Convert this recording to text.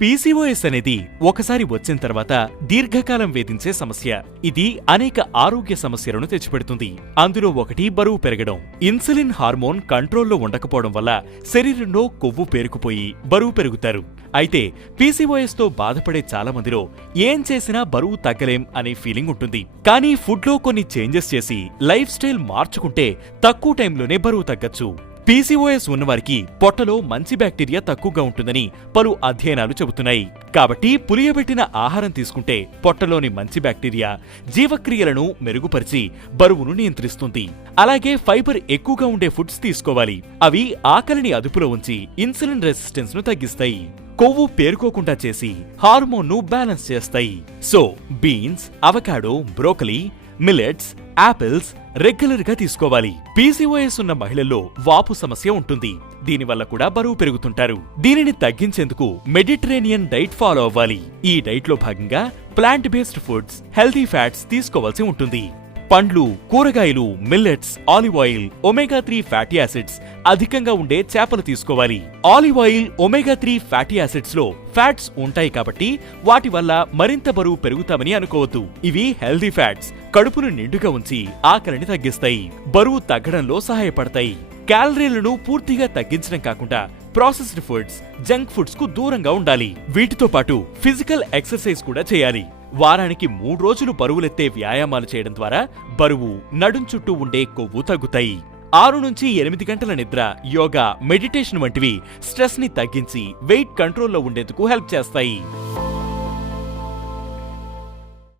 PCOS అనేది ఒకసారి వచ్చిన తర్వాత దీర్ఘకాలం వేధించే సమస్య. ఇది అనేక ఆరోగ్య సమస్యలను తెచ్చిపెడుతుంది. అందులో ఒకటి బరువు పెరగడం. ఇన్సులిన్ హార్మోన్ కంట్రోల్లో ఉండకపోవడం వల్ల శరీరంలో కొవ్వు పేరుకుపోయి బరువు పెరుగుతారు. అయితే పీసీఓఎస్ తో బాధపడే చాలా మందిలో ఏం చేసినా బరువు తగ్గలేం అనే ఫీలింగ్ ఉంటుంది. కానీ ఫుడ్ లో కొన్ని చేంజెస్ చేసి లైఫ్ స్టైల్ మార్చుకుంటే తక్కువ టైంలోనే బరువు తగ్గచ్చు. పీసీఓఎస్ ఉన్నవారికి పొట్టలో మంచి బ్యాక్టీరియా తక్కువగా ఉంటుందని పలు అధ్యయనాలు చెబుతున్నాయి. కాబట్టి పులియబెట్టిన ఆహారం తీసుకుంటే పొట్టలోని మంచి బ్యాక్టీరియా జీవక్రియలను మెరుగుపరిచి బరువును నియంత్రిస్తుంది. అలాగే ఫైబర్ ఎక్కువగా ఉండే ఫుడ్స్ తీసుకోవాలి. అవి ఆకలిని అదుపులో ఉంచి ఇన్సులిన్ రెసిస్టెన్స్ ను తగ్గిస్తాయి. కొవ్వు పేరుకోకుండా చేసి హార్మోన్ను బ్యాలెన్స్ చేస్తాయి. So beans, avocado, broccoli, millets, apples regular గా తీసుకోవాలి. పీసీఓఎస్ ఉన్న మహిళల్లో వాపు సమస్య ఉంటుంది. దీనివల్ల కూడా బరువు పెరుగుతుంటారు. దీనిని తగ్గించేందుకు మెడిటరేనియన్ డైట్ ఫాలో అవ్వాలి. ఈ డైట్ లో భాగంగా plant based foods, healthy fats తీసుకోవాల్సి ఉంటుంది. పండ్లు, కూరగాయలు, millets, olive oil, ఒమేగా-3 fatty acids అధికంగా ఉండే చేపలు తీసుకోవాలి. ఆలివ్ ఆయిల్, ఒమేగా-3 ఫ్యాటీ యాసిడ్స్ లో ఫ్యాట్స్ ఉంటాయి కాబట్టి వాటి వల్ల మరింత బరువు పెరుగుతామని అనుకోవద్దు. ఇవి హెల్దీ ఫ్యాట్స్ కడుపును నిండుగా ఉంచి ఆకలిని తగ్గిస్తాయి, బరువు తగ్గడంలో సహాయపడతాయి. క్యాలరీలను పూర్తిగా తగ్గించడం కాకుండా ప్రాసెస్డ్ ఫుడ్స్, జంక్ ఫుడ్స్ కు దూరంగా ఉండాలి. వీటితో పాటు ఫిజికల్ ఎక్సర్సైజ్ కూడా చేయాలి. వారానికి 3 రోజులు బరువులెత్తే వ్యాయామాలు చేయడం ద్వారా బరువు, నడుం చుట్టూ ఉండే కొవ్వు తగ్గుతాయి. 6 నుంచి 8 గంటల నిద్ర, యోగా, మెడిటేషన్ వంటివి స్ట్రెస్ ని తగ్గించి వెయిట్ కంట్రోల్లో ఉండేందుకు హెల్ప్ చేస్తాయి.